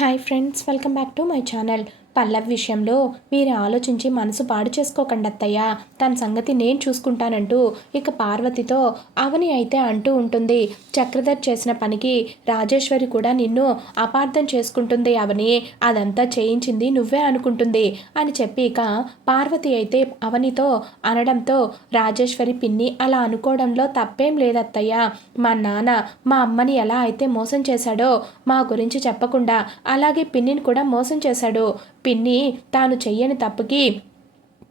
Hi friends, welcome back to my channel. Pallav విషయంలో మీరు ఆలోచించి మనసు పాడు చేసుకోకండి అత్తయ్య, తన సంగతి నేను చూసుకుంటానంటూ ఇక పార్వతితో అవని అయితే అంటూ ఉంటుంది. చక్రధర్ చేసిన పనికి రాజేశ్వరి కూడా నిన్ను అపార్థం చేసుకుంటుంది అవని, అదంతా చేయించింది నువ్వే అనుకుంటుంది అని చెప్పి ఇక పార్వతి అయితే అవనితో అనడంతో రాజేశ్వరి పిన్ని అలా అనుకోవడంలో తప్పేం లేదత్తయ్య. మా నాన్న మా అమ్మని ఎలా అయితే మోసం చేశాడో మా గురించి చెప్పకుండా అలాగే పిన్నిని కూడా మోసం చేశాడు. పిన్ని తాను చెయ్యని తప్పుకి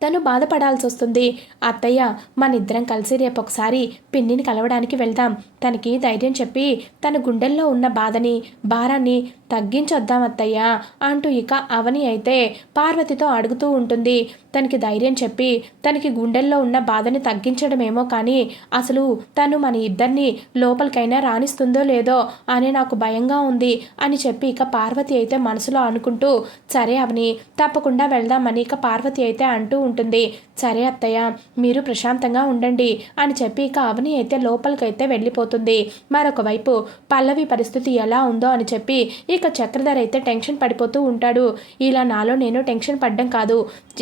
తను బాధపడాల్సి వస్తుంది. అత్తయ్య, మన ఇద్దరం కలిసి రేపు ఒకసారి పిన్నిని కలవడానికి వెళ్దాం. తనకి ధైర్యం చెప్పి తన గుండెల్లో ఉన్న బాధని భారాన్ని తగ్గించొద్దాం అత్తయ్య అంటూ ఇక అవని అయితే పార్వతితో అడుగుతూ ఉంటుంది. తనకి ధైర్యం చెప్పి తనకి గుండెల్లో ఉన్న బాధని తగ్గించడమేమో కానీ అసలు తను మన ఇద్దరిని లోపలికైనా రాణిస్తుందో లేదో అని నాకు భయంగా ఉంది అని చెప్పి ఇక పార్వతి అయితే మనసులో అనుకుంటూ సరే అవని, తప్పకుండా వెళ్దామని ఇక పార్వతి అయితే అంటూ ఉంటుంది. సరే అత్తయ్య, మీరు ప్రశాంతంగా ఉండండి అని చెప్పి ఇక అవని అయితే లోపలికైతే వెళ్ళిపోతుంది. మరొక వైపు పల్లవి పరిస్థితి ఎలా ఉందో అని చెప్పి ఇక చక్రధర్ అయితే టెన్షన్ పడిపోతూ ఉంటాడు. ఇలా నాలో నేను టెన్షన్ పడ్డం కాదు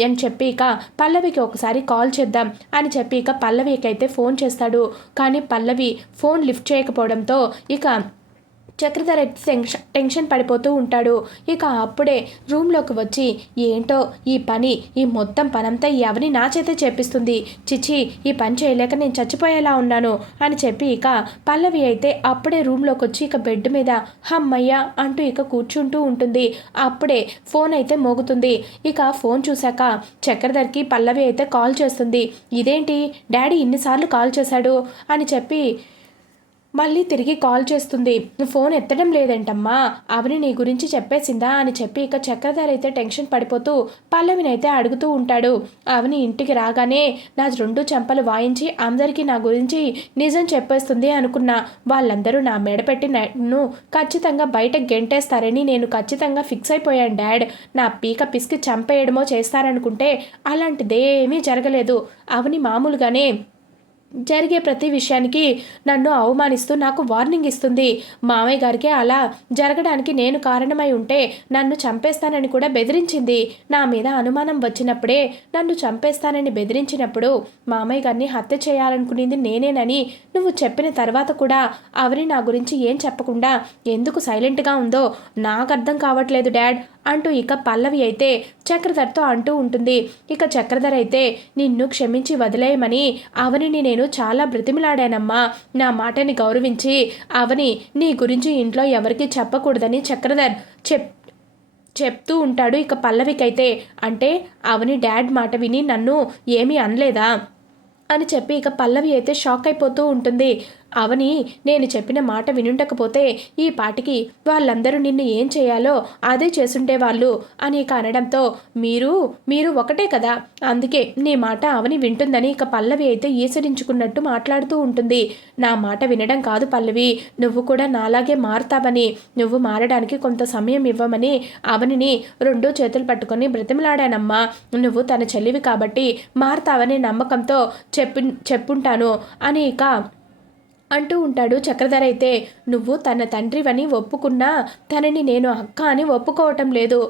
అని చెప్పి ఇక పల్లవికి ఒకసారి కాల్ చేద్దాం అని చెప్పి ఇక పల్లవికి అయితే ఫోన్ చేస్తాడు. కానీ పల్లవి ఫోన్ లిఫ్ట్ చేయకపోవడంతో ఇక చక్రధర్ టెన్షన్ పడిపోతూ ఉంటాడు. ఇక అప్పుడే రూమ్లోకి వచ్చి ఏంటో ఈ పని, ఈ మొత్తం పనంతా ఎవరిని నా చేతే చేపిస్తుంది, చిచి ఈ పని చేయలేక నేను చచ్చిపోయేలా ఉన్నాను అని చెప్పి ఇక పల్లవి అయితే అప్పుడే రూమ్లోకి వచ్చి ఇక బెడ్ మీద హమ్మయ్య అంటూ ఇక కూర్చుంటూ ఉంటుంది. అప్పుడే ఫోన్ అయితే మోగుతుంది. ఇక ఫోన్ చూశాక చక్రధర్కి పల్లవి అయితే కాల్ చేస్తుంది. ఇదేంటి డాడీ ఇన్నిసార్లు కాల్ చేశాడు అని చెప్పి మళ్ళీ తిరిగి కాల్ చేస్తుంది. ఫోన్ ఎత్తడం లేదంటమ్మా, అవని నీ గురించి చెప్పేసిందా అని చెప్పి ఇక చక్రధర్ అయితే టెన్షన్ పడిపోతూ పల్లవినైతే అడుగుతూ ఉంటాడు. అవని ఇంటికి రాగానే నా రెండు చెంపలు వాయించి అందరికీ నా గురించి నిజం చెప్పేస్తుంది అనుకున్నా. వాళ్ళందరూ నా మెడపెట్టి నన్ను ఖచ్చితంగా బయట గెంటేస్తారని నేను ఖచ్చితంగా ఫిక్స్ అయిపోయాను డాడ్. నా పీక పిసికి చంపేయడమో చేస్తారనుకుంటే అలాంటిదేమీ జరగలేదు. అవని మామూలుగానే జరిగే ప్రతి విషయానికి నన్ను అవమానిస్తూ నాకు వార్నింగ్ ఇస్తుంది. మామయ్య గారికి అలా జరగడానికి నేను కారణమై ఉంటే నన్ను చంపేస్తానని కూడా బెదిరించింది. నా మీద అనుమానం వచ్చినప్పుడే నన్ను చంపేస్తానని బెదిరించినప్పుడు మామయ్య గారిని హత్య చేయాలనుకునేది నేనేనని నువ్వు చెప్పిన తర్వాత కూడా అవని నా గురించి ఏం చెప్పకుండా ఎందుకు సైలెంట్గా ఉందో నాకు అర్థం కావట్లేదు డాడ్ అంటూ ఇక పల్లవి అయితే చక్రధర్తో అంటూ ఉంటుంది. ఇక చక్రధర్ అయితే నిన్ను క్షమించి వదిలేయమని అవనిని నేను చాలా బ్రతిమిలాడానమ్మా. నా మాటని గౌరవించి అవని నీ గురించి ఇంట్లో ఎవరికి చెప్పకూడదని చక్రధర్ చెప్తూ ఉంటాడు. ఇక పల్లవికైతే అంటే అవని డాడ్ మాట విని నన్ను ఏమీ అనలేదా అని చెప్పి ఇక పల్లవి అయితే షాక్ అయిపోతూ ఉంటుంది. అవని నేను చెప్పిన మాట వినుండకపోతే ఈ పాటికి వాళ్ళందరూ నిన్ను ఏం చేయాలో అదే చేసుండేవాళ్ళు అని ఇక అనడంతో మీరు ఒకటే కదా, అందుకే నీ మాట అవని వింటుందని ఇక పల్లవి అయితే ఈసరించుకున్నట్టు మాట్లాడుతూ ఉంటుంది. నా మాట వినడం కాదు పల్లవి, నువ్వు కూడా నాలాగే మారుతావని, నువ్వు మారడానికి కొంత సమయం ఇవ్వమని అవనిని రెండూ చేతులు పట్టుకొని బ్రతిమలాడానమ్మా. నువ్వు తన చెల్లివి కాబట్టి మారుతావనే నమ్మకంతో చెప్పుంటాను అని ఇక అంటూ ఉంటాడు. చక్రధర్ అయితే నువ్వు తన తండ్రివని ఒప్పుకున్నా తనని నేను అక్క అని ఒప్పుకోవటం లేదు,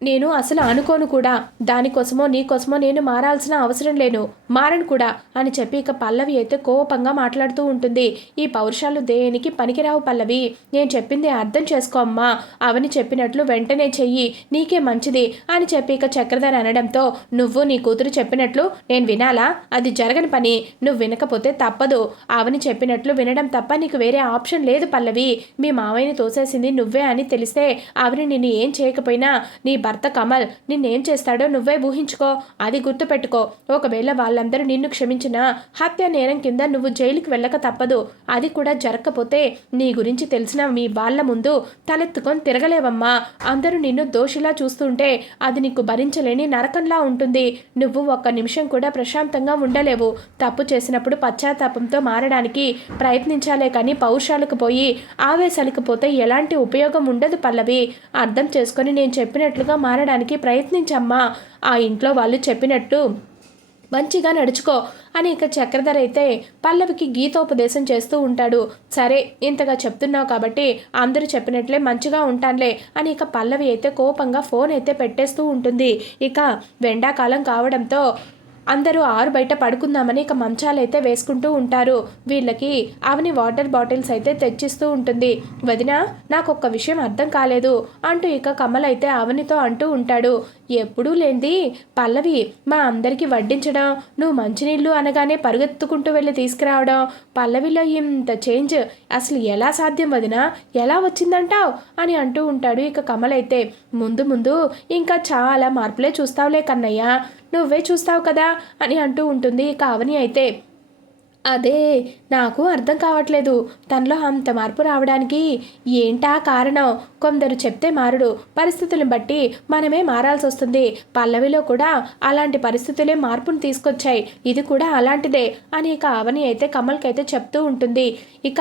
నేను అసలు అనుకోను కూడా. దానికోసమో నీకోసమో నేను మారాల్సిన అవసరం లేను, మారను కూడా అని చెప్పి ఇక పల్లవి అయితే కోపంగా మాట్లాడుతూ ఉంటుంది. ఈ పౌరుషాలు దేనికి పనికిరావు పల్లవి, నేను చెప్పింది అర్థం చేసుకో అమ్మా. అవని చెప్పినట్లు వెంటనే చెయ్యి, నీకే మంచిది అని చెప్పి ఇక చక్రధర్ అనడంతో నువ్వు నీ కూతురు చెప్పినట్లు నేను వినాలా? అది జరగని పని, నువ్వు వినకపోతే తప్పదు. అవని చెప్పినట్లు వినడం తప్ప నీకు వేరే ఆప్షన్ లేదు పల్లవి. మీ మావయ్యని తోసేసింది నువ్వే అని తెలిస్తే అవని నిన్ను ఏం చేయకపోయినా నీ భర్త కమల్ నిన్నేం చేస్తాడో నువ్వే ఊహించుకో, అది గుర్తుపెట్టుకో. ఒకవేళ వాళ్ళందరూ నిన్ను క్షమించినా హత్య నేరం కింద నువ్వు జైలుకి వెళ్ళక తప్పదు. అది కూడా జరగకపోతే నీ గురించి తెలిసిన మీ వాళ్ళ ముందు తలెత్తుకొని తిరగలేవమ్మా. అందరూ నిన్ను దోషిలా చూస్తుంటే అది నీకు భరించలేని నరకంలా ఉంటుంది. నువ్వు ఒక్క నిమిషం కూడా ప్రశాంతంగా ఉండలేవు. తప్పు చేసినప్పుడు పశ్చాత్తాపంతో మారడానికి ప్రయత్నించాలే కానీ పౌరుషాలకు పోయి ఆవేశాలకు పోతే ఎలాంటి ఉపయోగం ఉండదు పల్లవి. అర్థం చేసుకొని నేను చెప్పినట్లుగా మారడానికి ప్రయత్నించమ్మా. ఆ ఇంట్లో వాళ్ళు చెప్పినట్టు మంచిగా నడుచుకో అని ఇక చక్రధర్ అయితే పల్లవికి గీతోపదేశం చేస్తూ ఉంటాడు. సరే ఇంతగా చెప్తున్నావు కాబట్టి అందరూ చెప్పినట్లే మంచిగా ఉంటానులే అని ఇక పల్లవి అయితే కోపంగా ఫోన్ అయితే పెట్టేస్తూ ఉంటుంది. ఇక ఎండాకాలం కావడంతో అందరూ ఆరు బయట పడుకుందామని ఇక మంచాలైతే వేసుకుంటూ ఉంటారు. వీళ్ళకి అవని వాటర్ బాటిల్స్ అయితే తెచ్చిస్తూ ఉంటుంది. వదిన నాకు ఒక్క విషయం అర్థం కాలేదు అంటూ ఇక కమల్ అయితే అవనితో అంటూ ఉంటాడు. ఎప్పుడూ లేనిది పల్లవి మా అందరికీ వడ్డించడం, నువ్వు మంచినీళ్ళు అనగానే పరుగెత్తుకుంటూ వెళ్ళి తీసుకురావడం, పల్లవిలో ఇంత చేంజ్ అసలు ఎలా సాధ్యం వదిన, ఎలా వచ్చిందంటావు అని అంటూ ఉంటాడు. ఇక కమల్ అయితే ముందు ముందు ఇంకా చాలా మార్పులే చూస్తావులే కన్నయ్య, నువ్వే చూస్తావు కదా అని అంటూ ఉంటుంది. ఇక అవని అయితే అదే నాకు అర్థం కావట్లేదు, తనలో అంత మార్పు రావడానికి ఏంటా కారణం, కొందరు చెప్తే మారడు, పరిస్థితులను బట్టి మనమే మారాల్సి వస్తుంది, పల్లవిలో కూడా అలాంటి పరిస్థితులే మార్పును తీసుకొచ్చాయి, ఇది కూడా అలాంటిదే అని ఇక అవని అయితే కమల్కైతే చెప్తూ ఉంటుంది. ఇక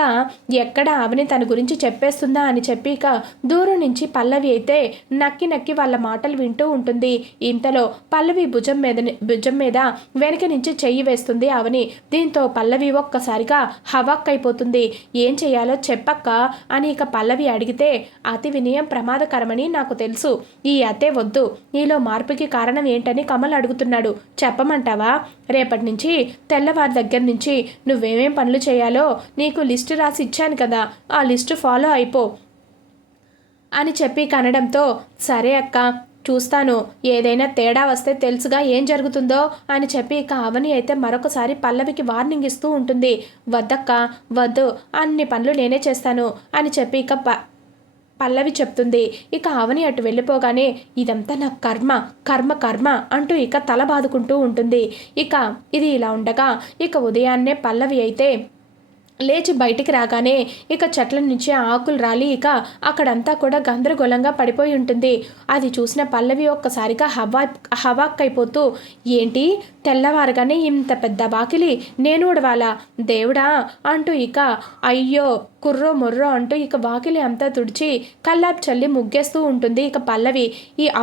ఎక్కడ అవని తన గురించి చెప్పేస్తుందా అని చెప్పి ఇక దూరం నుంచి పల్లవి అయితే నక్కి నక్కి వాళ్ళ మాటలు వింటూ ఉంటుంది. ఇంతలో పల్లవి భుజం మీద వెనక నుంచి చెయ్యి వేస్తుంది అవని. దీంతో పల్లవి ఒక్కసారిగా హవాక్ అయిపోతుంది. ఏం చేయాలో చెప్పక్క అని ఇక పల్లవి అడిగితే అతి వినయం ప్రమాదకరమని నాకు తెలుసు, ఈ అతే వద్దు, నీలో మార్పుకి కారణం ఏంటని కమల్ అడుగుతున్నాడు. చెప్పమంటావా? రేపటి నుంచి తెల్లవారి దగ్గర నుంచి నువ్వేమేం పనులు చేయాలో నీకు లిస్టు రాసి ఇచ్చాను కదా, ఆ లిస్టు ఫాలో అయిపో అని చెప్పి కనడంతో సరే అక్క చూస్తాను, ఏదైనా తేడా వస్తే తెలుసుగా ఏం జరుగుతుందో అని చెప్పి ఇక అవని అయితే మరొకసారి పల్లవికి వార్నింగ్ ఇస్తూ ఉంటుంది. వద్దక్క వద్దు, అన్ని పనులు నేనే చేస్తాను అని చెప్పి ఇక పల్లవి చెప్తుంది. ఇక అవని అటు వెళ్ళిపోగానే ఇదంతా నా కర్మ కర్మ కర్మ అంటూ ఇక తల బాదుకుంటూ ఉంటుంది. ఇక ఇది ఇలా ఉండగా ఇక ఉదయాన్నే పల్లవి అయితే లేచి బయటికి రాగానే ఇక చెట్ల నుంచి ఆకులు రాలి ఇక అక్కడంతా కూడా గందరగోళంగా పడిపోయి ఉంటుంది. అది చూసిన పల్లవి ఒక్కసారిగా హవాక్ అయిపోతూ ఏంటి తెల్లవారగానే ఇంత పెద్ద వాకిలి నేను ఉడవాలా దేవుడా అంటూ ఇక అయ్యో కుర్రో మొర్రో అంటూ ఇక వాకిలి అంతా తుడిచి కల్లాపు చల్లి ముగ్గేస్తూ ఉంటుంది. ఇక పల్లవి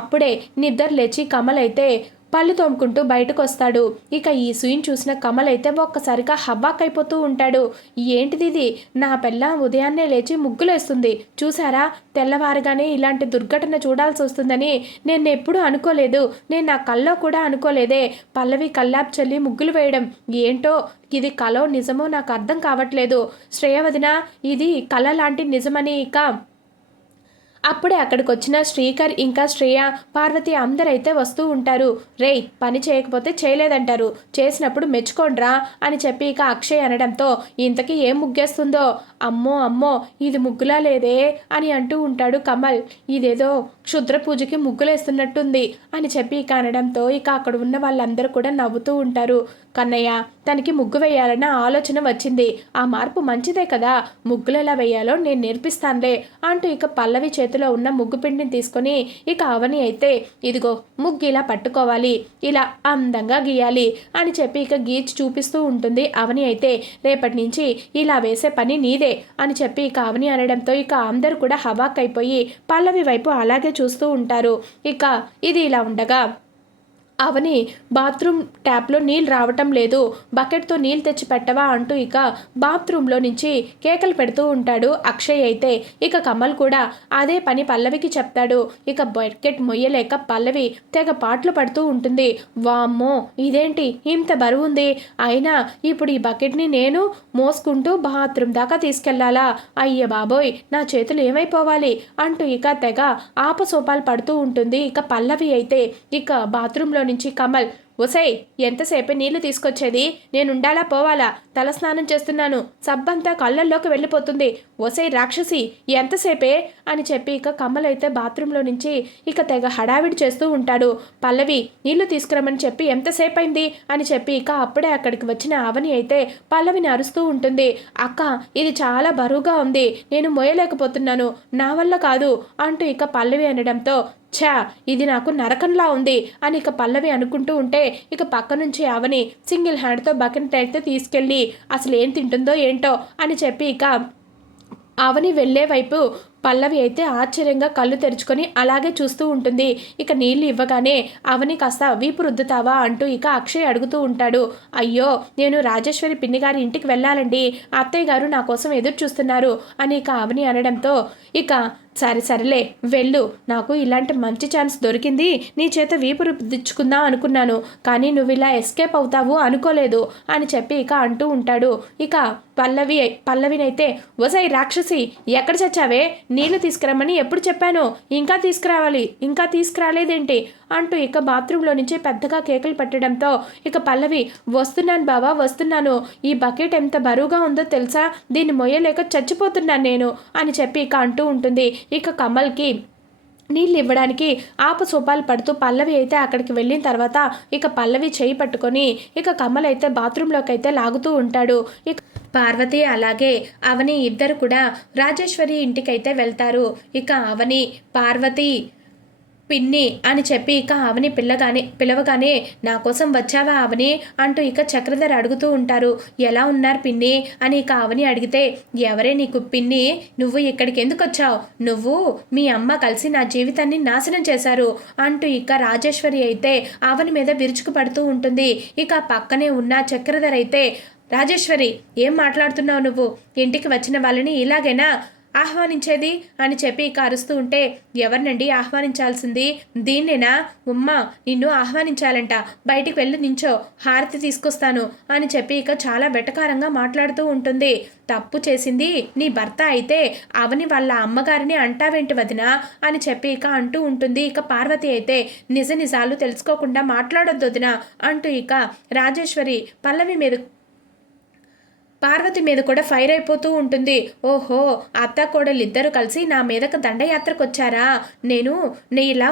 అప్పుడే నిద్ర లేచి కమల్ అయితే పళ్ళు తోముకుంటూ బయటకు వస్తాడు. ఇక ఈ సీన్ చూసిన కమల్ అయితే ఒక్కసారిగా హవ్వాక్ అయిపోతూ ఉంటాడు. ఏంటిది ఇది, నా పెళ్ళ ఉదయాన్నే లేచి ముగ్గులేస్తుంది, చూసారా తెల్లవారుగానే ఇలాంటి దుర్ఘటన చూడాల్సి వస్తుందని నేను ఎప్పుడూ అనుకోలేదు, నేను నా కల్లో కూడా అనుకోలేదే. పల్లవి కల్లాపు చల్లి ముగ్గులు వేయడం ఏంటో, ఇది కలో నిజమో నాకు అర్థం కావట్లేదు. శ్రేయవదిన ఇది కళ లాంటి నిజమని ఇక అప్పుడే అక్కడికి వచ్చిన శ్రీకర్ ఇంకా శ్రేయ పార్వతి అందరైతే వస్తూ ఉంటారు. రేయ్ పని చేయకపోతే చేయలేదంటారు, చేసినప్పుడు మెచ్చుకోండ్రా అని చెప్పి ఇక అక్షయ్ అనడంతో ఇంతకీ ఏం ముగ్గేస్తుందో, అమ్మో అమ్మో ఇది ముగ్గులా లేదే అని అంటూ ఉంటాడు కమల్. ఇదేదో క్షుద్ర పూజకి ముగ్గులేస్తున్నట్టుంది అని చెప్పి ఇక అనడంతో ఇక అక్కడ ఉన్న వాళ్ళందరూ కూడా నవ్వుతూ ఉంటారు. కన్నయ్య తనకి ముగ్గు వేయాలన్న ఆలోచన వచ్చింది, ఆ మార్పు మంచిదే కదా, ముగ్గులు ఎలా వేయాలో నేను నేర్పిస్తానులే అంటూ ఇక పల్లవి చేతిలో ఉన్న ముగ్గు పిండిని తీసుకొని ఇక అవని అయితే ఇదిగో ముగ్గు ఇలా పట్టుకోవాలి, ఇలా అందంగా గీయాలి అని చెప్పి ఇక గీచి చూపిస్తూ ఉంటుంది. అవని అయితే రేపటి నుంచి ఇలా వేసే పని నీదే అని చెప్పి ఇక అవని అనడంతో ఇక అందరూ కూడా హవాక్ అయిపోయి పల్లవి వైపు అలాగే చూస్తూ ఉంటారు. ఇక ఇది ఇలా ఉండగా అవని బాత్రూమ్ ట్యాప్లో నీళ్ళు రావటం లేదు, బకెట్తో నీళ్ళు తెచ్చి పెట్టవా అంటూ ఇక బాత్రూంలో నుంచి కేకలు పెడుతూ ఉంటాడు అక్షయ్. అయితే ఇక కమల్ కూడా అదే పని పల్లవికి చెప్తాడు. ఇక బకెట్ మొయ్యలేక పల్లవి తెగ పాటలు పడుతూ ఉంటుంది. వామ్మో ఇదేంటి ఇంత బరువు ఉంది, అయినా ఇప్పుడు ఈ బకెట్ని నేను మోసుకుంటూ బాత్రూమ్ దాకా తీసుకెళ్లాలా, అయ్య బాబోయ్ నా చేతులు ఏమైపోవాలి అంటూ ఇక తెగ ఆపసోపాలు పడుతూ ఉంటుంది. ఇక పల్లవి అయితే ఇక బాత్రూంలో నుంచి కమల్ ఒసై ఎంతసేపే నీళ్లు తీసుకొచ్చేది, నేనుండాలా పోవాలా, తలస్నానం చేస్తున్నాను, సబ్బంతా కళ్ళల్లోకి వెళ్ళిపోతుంది, ఒసై రాక్షసి ఎంతసేపే అని చెప్పి ఇక కమల్ అయితే బాత్రూంలో నుంచి ఇక తెగ హడావిడి చేస్తూ ఉంటాడు. పల్లవి నీళ్లు తీసుకురమని చెప్పి ఎంతసేపు అయింది అని చెప్పి ఇక అప్పుడే అక్కడికి వచ్చిన అవని అయితే పల్లవిని అరుస్తూ ఉంటుంది. అక్క ఇది చాలా బరువుగా ఉంది, నేను మోయలేకపోతున్నాను, నా వల్ల కాదు అంటూ ఇక పల్లవి అనడంతో ఛా ఇది నాకు నరకంలా ఉంది అని ఇక పల్లవి అనుకుంటూ ఉంటే ఇక పక్క నుంచి అవని సింగిల్ హ్యాండ్తో బకెట్ అయితే తీసుకెళ్ళి అసలు ఏం తింటుందో ఏంటో అని చెప్పి ఇక అవని వెళ్ళే వైపు పల్లవి అయితే ఆశ్చర్యంగా కళ్ళు తెరుచుకొని అలాగే చూస్తూ ఉంటుంది. ఇక నీళ్లు ఇవ్వగానే అవని కాస్త వీపు రుద్దుతావా అంటూ ఇక అక్షయ్ అడుగుతూ ఉంటాడు. అయ్యో నేను రాజేశ్వరి పిన్ని గారి ఇంటికి వెళ్ళాలండి, అత్తయ్య గారు నా కోసం ఎదురు చూస్తున్నారు అని ఇక అవని అనడంతో ఇక సరేలే వెళ్ళు, నాకు ఇలాంటి మంచి ఛాన్స్ దొరికింది, నీ చేత వీపు రుద్దించుకుందాం అనుకున్నాను, కానీ నువ్వు ఇలా ఎస్కేప్ అవుతావు అనుకోలేదు అని చెప్పి ఇక అంటూ ఉంటాడు. ఇక పల్లవినైతే వసై రాక్షసి ఎక్కడ చచ్చావే, నీళ్లు తీసుకురమ్మని ఎప్పుడు చెప్పాను, ఇంకా తీసుకురావాలి, ఇంకా తీసుకురాలేదేంటి అంటూ ఇక బాత్రూంలో నుంచి పెద్దగా కేకలు పెట్టడంతో ఇక పల్లవి వస్తున్నాను బావా వస్తున్నాను, ఈ బకెట్ ఎంత బరువుగా ఉందో తెలుసా, దీన్ని మొయ్యలేక చచ్చిపోతున్నాను నేను అని చెప్పి ఇక అంటూ ఉంటుంది. ఇక కమల్కి నీళ్ళు ఇవ్వడానికి ఆపసోపాలు పడుతూ పల్లవి అయితే అక్కడికి వెళ్ళిన తర్వాత ఇక పల్లవి చేయి పట్టుకొని ఇక కమల్ అయితే బాత్రూంలోకి అయితే లాగుతూ ఉంటాడు. ఇక పార్వతి అలాగే అవని ఇద్దరు కూడా రాజేశ్వరి ఇంటికైతే వెళ్తారు. ఇక అవని పార్వతి పిన్ని అని చెప్పి ఇక అవని పిలవగానే నా కోసం వచ్చావా అవని అంటూ ఇక చక్రధర్ అడుగుతూ ఉంటారు. ఎలా ఉన్నారు పిన్ని అని ఇక అవని అడిగితే ఎవరే నీకు పిన్ని, నువ్వు ఇక్కడికి ఎందుకు వచ్చావు, నువ్వు మీ అమ్మ కలిసి నా జీవితాన్ని నాశనం చేశారు అంటూ ఇక రాజేశ్వరి అయితే అవని మీద విరుచుకు పడుతూ ఉంటుంది. ఇక పక్కనే ఉన్న చక్రధర్ అయితే రాజేశ్వరి ఏం మాట్లాడుతున్నావు, నువ్వు ఇంటికి వచ్చిన వాళ్ళని ఇలాగేనా ఆహ్వానించేది అని చెప్పి ఇక అరుస్తూ ఉంటే ఎవరినండి ఆహ్వానించాల్సింది, దీన్నేనా ఉమ్మ నిన్ను ఆహ్వానించాలంట, బయటికి వెళ్ళి నించో హారతి తీసుకొస్తాను అని చెప్పి ఇక చాలా వెటకారంగా మాట్లాడుతూ ఉంటుంది. తప్పు చేసింది నీ భర్త అయితే అవని వాళ్ళ అమ్మగారిని అంటావేంటి వదినా అని చెప్పి ఇక అంటూ ఉంటుంది. ఇక పార్వతి అయితే నిజాలు తెలుసుకోకుండా మాట్లాడొద్దు వదినా అంటూ ఇక రాజేశ్వరి పార్వతి మీద కూడా ఫైర్ అయిపోతూ ఉంటుంది. ఓహో అత్త కోడలు ఇద్దరు కలిసి నా మీదకు దండయాత్రకు వచ్చారా, నేను ఇలా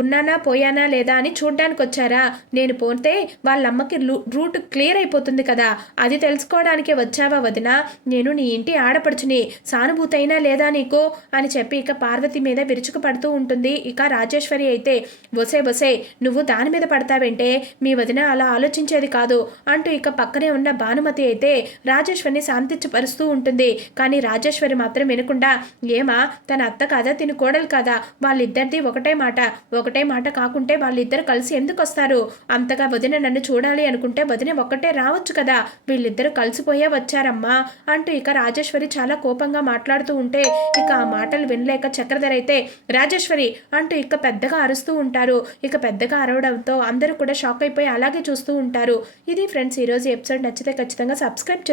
ఉన్నానా పోయానా లేదా అని చూడ్డానికి వచ్చారా, నేను పోతే వాళ్ళమ్మకి రూట్ క్లియర్ అయిపోతుంది కదా, అది తెలుసుకోవడానికే వచ్చావా వదిన, నేను నీ ఇంటి ఆడపడుచుని, సానుభూతి అయినా లేదా నీకు అని చెప్పి ఇక పార్వతి మీద విరుచుకు పడుతూ ఉంటుంది. ఇక రాజేశ్వరి అయితే బొసే నువ్వు దాని మీద పడతావేంటే, మీ వదిన అలా ఆలోచించేది కాదు అంటూ ఇక పక్కనే ఉన్న భానుమతి అయితే రాజేశ్వరిని శాంతించపరుస్తూ ఉంటుంది. కానీ రాజేశ్వరి మాత్రం వినకుండా ఏమా తన అత్త కాదా తిని కోడలు కాదా, వాళ్ళిద్దరిది ఒకటే మాట కాకుంటే వాళ్ళిద్దరు కలిసి ఎందుకు వస్తారు, అంతగా వదిన నన్ను చూడాలి అనుకుంటే వదిన ఒక్కటే రావచ్చు కదా, వీళ్ళిద్దరు కలిసిపోయే వచ్చారమ్మా అంటూ ఇక రాజేశ్వరి చాలా కోపంగా మాట్లాడుతూ ఉంటే ఇక ఆ మాటలు వినలేక చక్రధర్ అయితే రాజేశ్వరి అంటూ ఇక పెద్దగా అరుస్తూ ఉంటారు. ఇక పెద్దగా అరవడంతో అందరూ కూడా షాక్ అయిపోయి అలాగే చూస్తూ ఉంటారు. ఇది ఫ్రెండ్స్ ఈరోజు ఎపిసోడ్ నచ్చితే ఖచ్చితంగా సబ్స్క్రైబ్ చేసుకోండి.